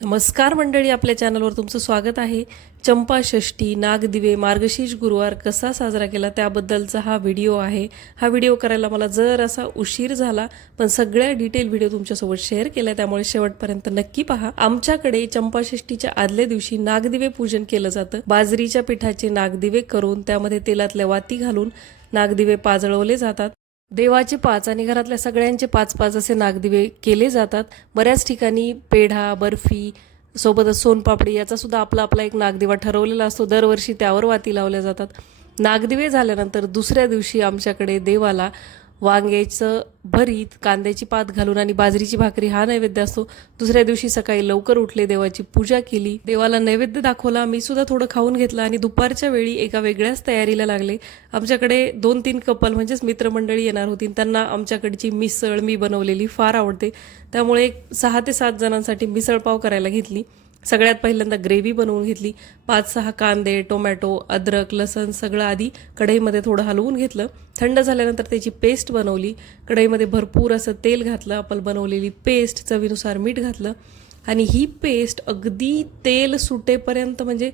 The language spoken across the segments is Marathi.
नमस्कार मंडळी, आपल्या चॅनलवर तुमचं स्वागत आहे. चंपा षष्ठी, नागदिवे, मार्गशीर्ष गुरुवार कसा साजरा केला त्याबद्दलचा हा व्हिडिओ आहे. हा व्हिडिओ करायला मला जरासा उशीर झाला, पण सगळ्या डिटेल व्हिडिओ तुमच्यासोबत शेअर केला, त्यामुळे शेवटपर्यंत नक्की पहा. आमच्याकडे चंपा षष्ठीच्या आदल्या दिवशी नागदिवे पूजन केलं जातं. बाजरीच्या पिठाचे नागदिवे करून त्यामध्ये तेलातल्या वाती घालून नागदिवे पाजळवले जातात. देवाचे 5 आणि घरातल्या सगळ्यांचे 5-5 असे नागदिवे केले जातात. बऱ्याच ठिकाणी पेढा, बर्फी सोबतच सोनपापडी याचा सुद्धा आपला आपला एक नागदिवा ठरवलेला असतो. दरवर्षी त्यावर वाती लावल्या जातात. नागदिवे झाल्यानंतर दुसऱ्या दिवशी आमच्याकडे देवाला वांग्याचं भरीत, कांद्याची पात घालून आणि बाजरीची भाकरी हा नैवेद्य असतो. दुसऱ्या दिवशी सकाळी लवकर उठले, देवाची पूजा केली, देवाला नैवेद्य दाखवला. मी सुद्धा थोडं खाऊन घेतलं आणि दुपारच्या वेळी एका वेगळ्याच तयारीला लागले. आमच्याकडे 2-3 कपल म्हणजेच मित्रमंडळी येणार होती. त्यांना आमच्याकडची मिसळ मी बनवलेली फार आवडते, त्यामुळे 6 ते 7 जणांसाठी मिसळपाव करायला घेतली. सगळ्यात पहिल्यांदा ग्रेव्ही बनवून घेतली. 5-6 कांदे, टोमॅटो, अद्रक, लसण सगळं आधी कढईमध्ये थोडं हलवून घेतलं. थंड झाल्यानंतर त्याची पेस्ट बनवली. कढईमध्ये भरपूर असं तेल घातलं, आपण बनवलेली पेस्ट, चवीनुसार मीठ घातलं आणि ही पेस्ट अगदी तेल सुटेपर्यंत म्हणजे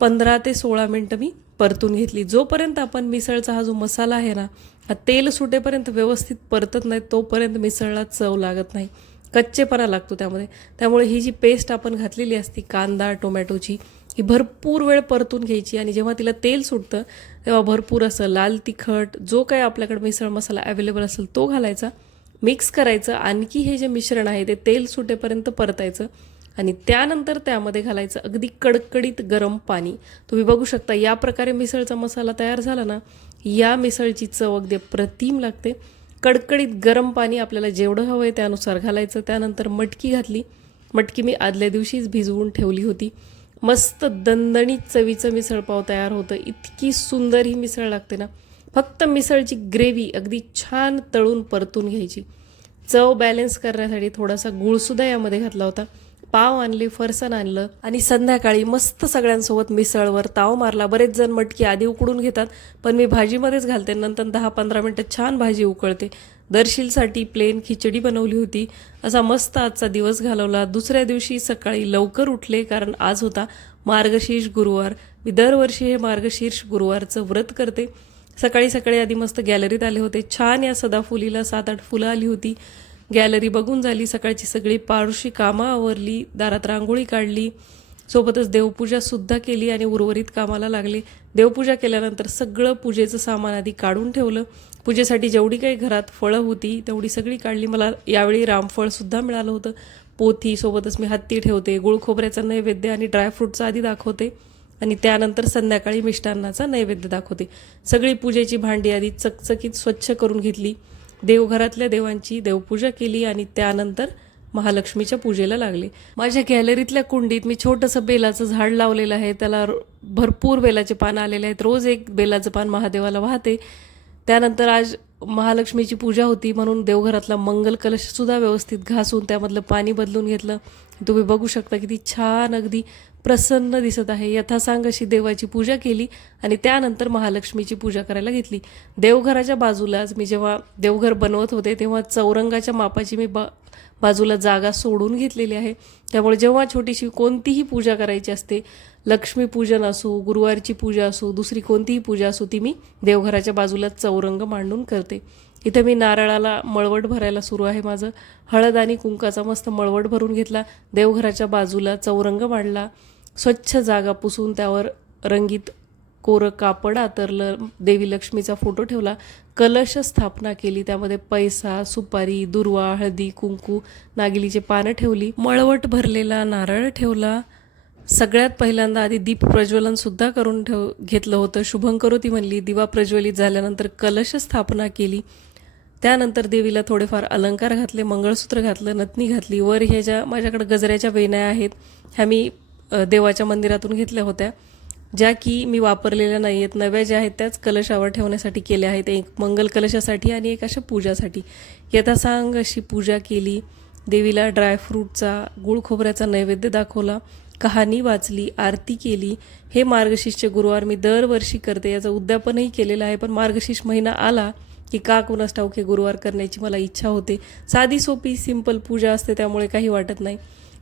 15 ते 16 मिनटं मी परतून घेतली. जोपर्यंत आपण मिसळचा हा जो मसाला आहे ना, हा तेल सुटेपर्यंत व्यवस्थित परतत नाही तोपर्यंत मिसळला चव लागत नाही, कच्चेपणा लागतो त्यामध्ये. त्यामुळे ही जी पेस्ट आपण घातलेली असती कांदा टोमॅटोची, ही भरपूर वेळ परतून घ्यायची आणि जेव्हा तिला तेल सुटतं तेव्हा भरपूर असं लाल तिखट, जो काही आपल्याकडे मिसळ मसाला अवेलेबल असेल तो घालायचा, मिक्स करायचं. आणखी हे जे मिश्रण आहे ते तेल सुटेपर्यंत परतायचं आणि त्यानंतर त्यामध्ये घालायचं अगदी कडकडीत गरम पाणी. तुम्ही बघू शकता या प्रकारे मिसळचा मसाला तयार झाला ना, या मिसळची चव अगदी अप्रतिम लागते. कडकडीत गरम पाणी आपल्याला जेवढं हवं आहे त्यानुसार घालायचं. त्यानंतर मटकी घातली. मटकी मी आदल्या दिवशीच भिजवून ठेवली होती. मस्त दणदणीत चवीचं मिसळपाव तयार होतं. इतकी सुंदर ही मिसळ लागते ना. फक्त मिसळची ग्रेव्ही अगदी छान तळून परतून घ्यायची. चव बॅलन्स करण्यासाठी थोडासा गूळसुद्धा यामध्ये घातला होता. पाव आणले, फरसाण आणलं आणि संध्याकाळी मस्त सगळ्यांसोबत मिसळवर ताव मारला. बरेच जण मटकी आधी उकडून घेतात, पण मी भाजीमध्येच घालते. नंतर 10-15 मिनटं छान भाजी उकळते. दर्शीलसाठी प्लेन खिचडी बनवली होती. असा मस्त आजचा दिवस घालवला. दुसऱ्या दिवशी सकाळी लवकर उठले, कारण आज होता मार्गशीर्ष गुरुवार. मी दरवर्षी हे मार्गशीर्ष गुरुवारचं व्रत करते. सकाळी सकाळी आधी मस्त गॅलरीत आले होते. छान या सदाफुलीला 7-8 फुलं आली होती. गॅलरी बघून झाली. सकाळची सगळी पारुशी कामं आवरली, दारात रांगोळी काढली, सोबतच देवपूजासुद्धा केली आणि उर्वरित कामाला लागले. देवपूजा केल्यानंतर सगळं पूजेचं सामान आधी काढून ठेवलं. पूजेसाठी जेवढी काही घरात फळं होती तेवढी सगळी काढली. मला यावेळी रामफळसुद्धा मिळालं होतं. पोथी, सोबतच मी हत्ती ठेवते, गुळ खोबऱ्याचा नैवेद्य आणि ड्रायफ्रूटचा आधी दाखवते आणि त्यानंतर संध्याकाळी मिष्टान्नाचा नैवेद्य दाखवते. सगळी पूजेची भांडी आधी चकचकीत स्वच्छ करून घेतली. देवघरातल्या देवांची देवपूजा केली आणि त्यानंतर महालक्ष्मीच्या पूजेला लागले. माझ्या गॅलरीतल्या कुंडीत मी छोटंसं बेलाचं झाड लावलेलं आहे. त्याला भरपूर बेलाचे पानं आलेले आहेत. रोज एक बेलाचं पान महादेवाला वाहते. त्यानंतर आज महालक्ष्मीची पूजा होती म्हणून देवघरातला मंगल कलशसुद्धा व्यवस्थित घासून त्यामधलं पाणी बदलून घेतलं. तुम्ही बघू शकता किती छान अगदी प्रसन्न दिसत आहे. यथासांग अशी देवाची पूजा केली आणि त्यानंतर महालक्ष्मीची पूजा करायला घेतली. देवघराच्या बाजूलाच मी जेव्हा देवघर बनवत होते तेव्हा चौरंगाच्या मापाची मी बाजूला जागा सोडून घेतलेली आहे. त्यामुळे जेव्हा छोटीशी कोणतीही पूजा करायची असते, लक्ष्मीपूजन असो, गुरुवारची पूजा असो, दुसरी कोणतीही पूजा असो, ती मी देवघराच्या बाजूला चौरंग मांडून करते. इथे मी नारळाला मळवट भरायला सुरू आहे माझं. हळद आणि कुंकाचा मस्त मळवट भरून घेतला. देवघराच्या बाजूला चौरंग मांडला. स्वच्छ जागा पुसून त्यावर रंगीत कोरं कापड आतरलं. देवी लक्ष्मीचा फोटो ठेवला. कलश स्थापना केली. त्यामध्ये पैसा, सुपारी, दुर्वा, हळदी, कुंकू, नागिलीचे पानं ठेवली. मळवट भरलेला नारळ ठेवला. सगळ्यात पहिल्यांदा आधी दीप प्रज्वलनसुद्धा करून घेतलं होतं. शुभंकरोती म्हणली. दिवा प्रज्वलित झाल्यानंतर कलश स्थापना केली. त्यानंतर देवीला थोडेफार अलंकार घातले, मंगळसूत्र घातलं, नथनी घातली. वर ह्या ज्या माझ्याकडे गजऱ्याच्या वेण्या आहेत ह्या मी देवाच्या मंदिरातून घेतल्या होत्या, ज्या की मी वापरलेल्या नाही आहेत. नव्या ज्या आहेत त्याच कलशावर ठेवण्यासाठी केल्या आहेत. एक मंगल कलशासाठी आणि एक अशा पूजासाठी. यथासांग अशी पूजा केली. देवीला ड्रायफ्रूटचा, गुळ खोबऱ्याचा नैवेद्य दाखवला, कहाणी वाचली, आरती केली. हे मार्गशीर्षचे गुरुवार मी दरवर्षी करते. याचं उद्यापनही केलेलं आहे, पण मार्गशीर्ष महिना आला की का कुणास ठाऊक हे गुरुवार करण्याची मला इच्छा होते. साधी सोपी सिंपल पूजा असते त्यामुळे काही वाटत नाही.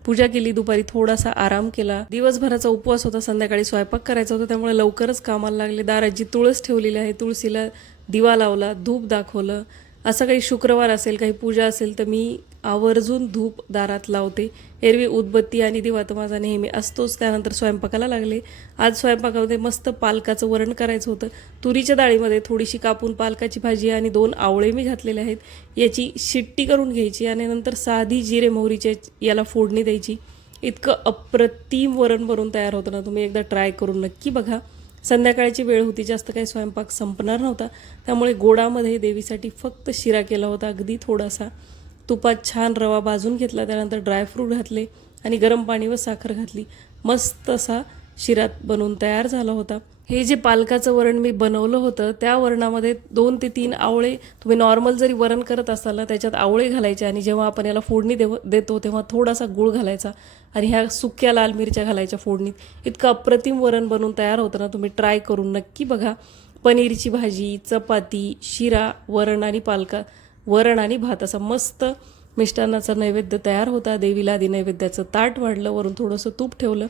पूजा केली, दुपारी थोडासा आराम केला. दिवसभराचा उपवास होता, संध्याकाळी स्वयंपाक करायचा होता, त्यामुळे लवकरच कामाला लागले. दारात जी तुळस ठेवलेली आहे, तुळशीला दिवा लावला, धूप दाखवलं. असं काही शुक्रवार असेल, काही पूजा असेल तर मी आवर्जून धूप दारात लावते. एरवी उदबत्ती आणि दिवा तर माझा नेहमी असतोच. त्यानंतर स्वयंपाकाला लागले. आज स्वयंपाकामध्ये मस्त पालकाचं वरण करायचं होतं. तुरीच्या डाळीमध्ये थोडीशी कापून पालकाची भाजी आणि 2 आवळे मी घातलेले आहेत. याची शिट्टी करून घ्यायची आणि नंतर साधी जिरे मोहरीच्या याला फोडणी द्यायची. इतकं अप्रतिम वरण बनवून तयार होतं ना, तुम्ही एकदा ट्राय करून नक्की बघा. संध्याकाळची वेळ होती, जास्त काही स्वयंपाक संपणार नव्हता, त्यामुळे गोडामध्ये देवीसाठी फक्त शिरा केला होता. अगदी थोडासा तुपात छान रवा भाजून घेतला, त्यानंतर ड्रायफ्रूट घातले आणि गरम पाणी व साखर घातली. मस्त असा शिरा बनवून तयार झाला होता. हे जे पालकाचं वरण मी बनवलं होतं, त्या वरणामध्ये 2 ते 3 आवळे, तुम्ही नॉर्मल जरी वरण करत असाल ना, त्याच्यात आवळे घालायचे आणि जेव्हा आपण याला फोडणी देतो तेव्हा थोडासा गूळ घालायचा आणि ह्या सुक्या लाल मिरच्या घालायच्या फोडणीत. इतकं अप्रतिम वरण बनवून तयार होतं ना, तुम्ही ट्राय करून नक्की बघा. पनीरची भाजी, चपाती, शिरा, वरण आणि भात असा मस्त मिष्टान्नाचा नैवेद्य तयार होता. देवीला आधी नैवेद्याचं ताट वाढलं, वरून थोडंसं तूप ठेवलं.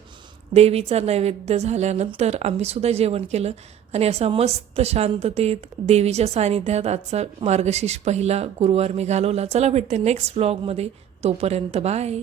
देवीचा नैवेद्य झाल्यानंतर आम्ही सुद्धा जेवण केलं आणि असा मस्त शांततेत देवीच्या सानिध्यात आजचा मार्गशीर्ष पहिला गुरुवार मी घालवला. चला भेटते नेक्स्ट व्लॉगमध्ये. तोपर्यंत बाय.